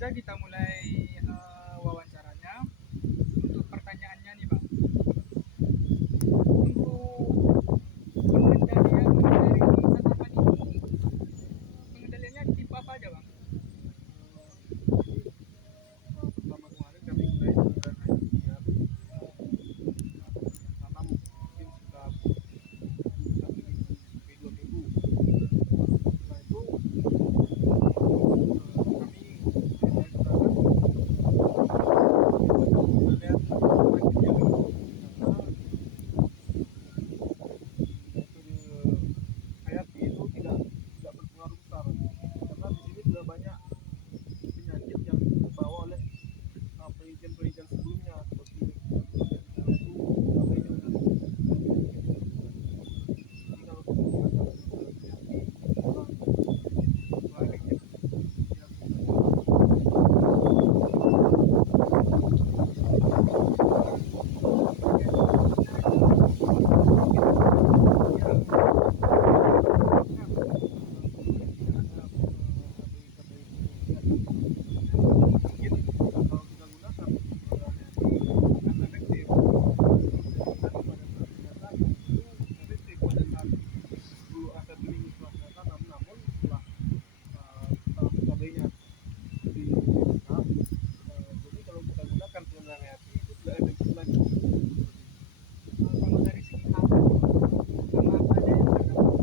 saja kita mulai wawancaranya. Untuk pertanyaannya nih Bang, untuk pengendalian dari tanaman ini, pengendaliannya tipe apa aja Bang? Pertama kemarin kami mulai dengan hayatiat, tanam mungkin sekitar 1 minggu sampai 2 minggu. Setelah itu kami saya gunakan pengendalian selanjutnya karena metode hayati itu tidak berpengaruh besar karena di sini sudah banyak penyakit yang dibawa oleh penelitian-penelitian sebelumnya seperti yang di sana itu namanya udah penyakit itu. Jadi kalau kita gunakan hayati malah sedikit yang ya sebelumnya tidak ada cabai-cabai penelitian yang mungkin kalau kita gunakan hayati akan efektif. Tapi pada saat kita tanam itu efektif pada saat 1 minggu setelah kita tanam, namun setelah cabainya dibuka, jadi kalau kita gunakan pengendalian hayati itu tidak efektif lagi seperti itu. Kalau dari segi hama nih Bang, hama apa aja yang terdampak?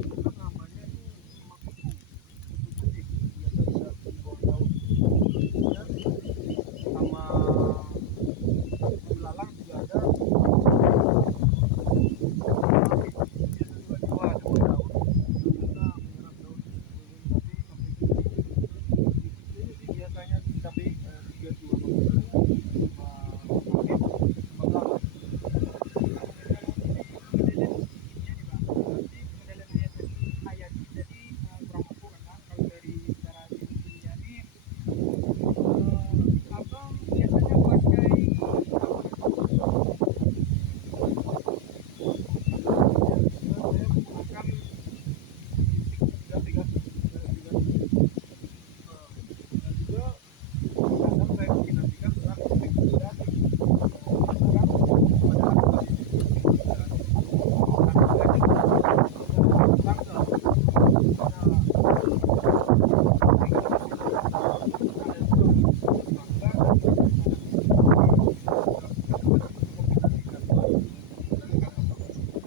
Kebanyakan hamanya itu hama kutu putih biasa di bawah daun, kemudian hama lalang juga ada, hama apit itu biasa juga di bawah daun, itu biasa menyerap daun daun cabai sampai ke bibit. Bibitnya ini sih biasanya cabai tiga tuh, hama kutu, hama apit, hama belalang. Kalau dari pengendalian ininya nih Bang, berarti pengendalian hayati jadi kurang mampu kan Bang? Kalau dari secara kimia nih, Abang biasanya pakai apa nih Bang? Ya biasanya saya menggunakan insektisida Pegasus, Pegasus. Dan juga kadang saya kombinasikan dengan insektisida asing. Misalkan pada saat insektisida asing itu harga gajah harga tangga misalnya Pegasus itu ada juga untuk serangga dan untuk serangga. Kadang-kadang itu dikombinasikan, dikombinasikan sama insektisida.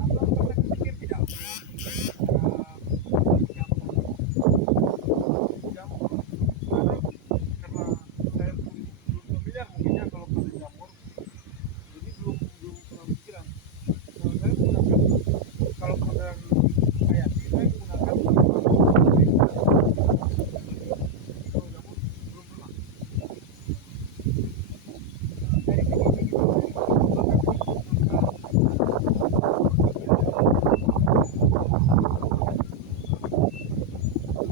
Abang pernah kepikir tidak untuk mengganti cara memproduksi jamur nih Bang? Jamur untuk sekarang karena saya belum familiar mungkin ya kalau pada jamur, jadi belum belum pernah pikiran. Saya menggunakan kalau pengendalian hayati saya menggunakan hama kutu putih sudah sebagian, tapi kalau jamur belum pernah. Dari segi ini Bang, dari segi apakah menggunakan perbandingan dari apakah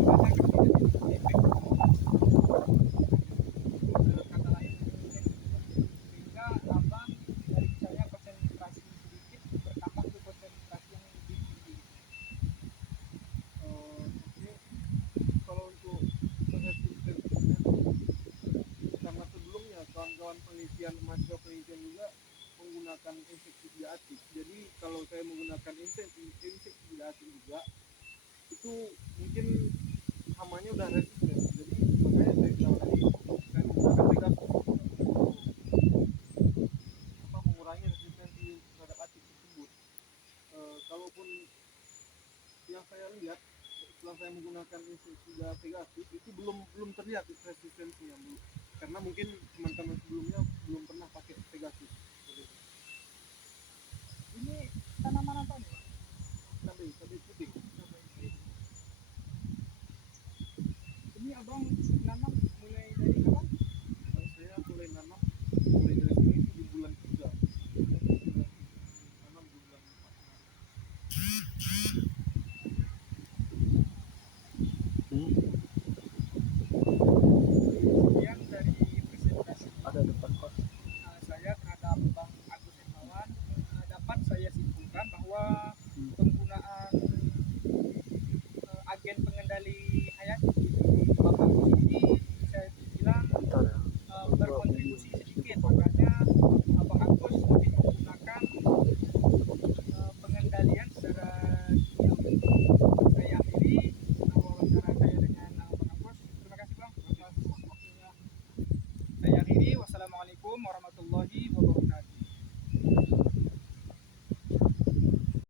keduanya tidak efektif Bang? Kata lain sehingga abang dari misalnya konsentrasi sedikit bertambah ke konsentrasi yang lebih tinggi gitu. Oke, kalau untuk resistensinya sih karena sebelumnya kawan-kawan penelitian mahasiswa penelitian juga menggunakan insektisida aktif. Jadi kalau saya menggunakan insektisida aktif juga itu mungkin hamanya udah resisten. Jadi makanya saya bilang tadi saya menggunakan Pegasus untuk mengurangi resistensi terhadap aktif tersebut. Kalaupun yang saya lihat setelah saya menggunakan insektisida Pegasus itu belum belum terlihat resistensinya belum, karena mungkin teman-teman sebelumnya belum pernah pakai Pegasus seperti itu. Ini tanaman apa nih Bang? Cabai cabai putih. Cabai putih. Ini abang nanam mulai dari kapan? Saya mulai nanam mulai dari sini itu di bulan 3, Bulan tiga. bulan tanam di bulan 4 kemarin. Sekian dari presentasi Ada depan kos. saya terhadap Bang Agus Hermawan. Dapat saya simpulkan bahwa untuk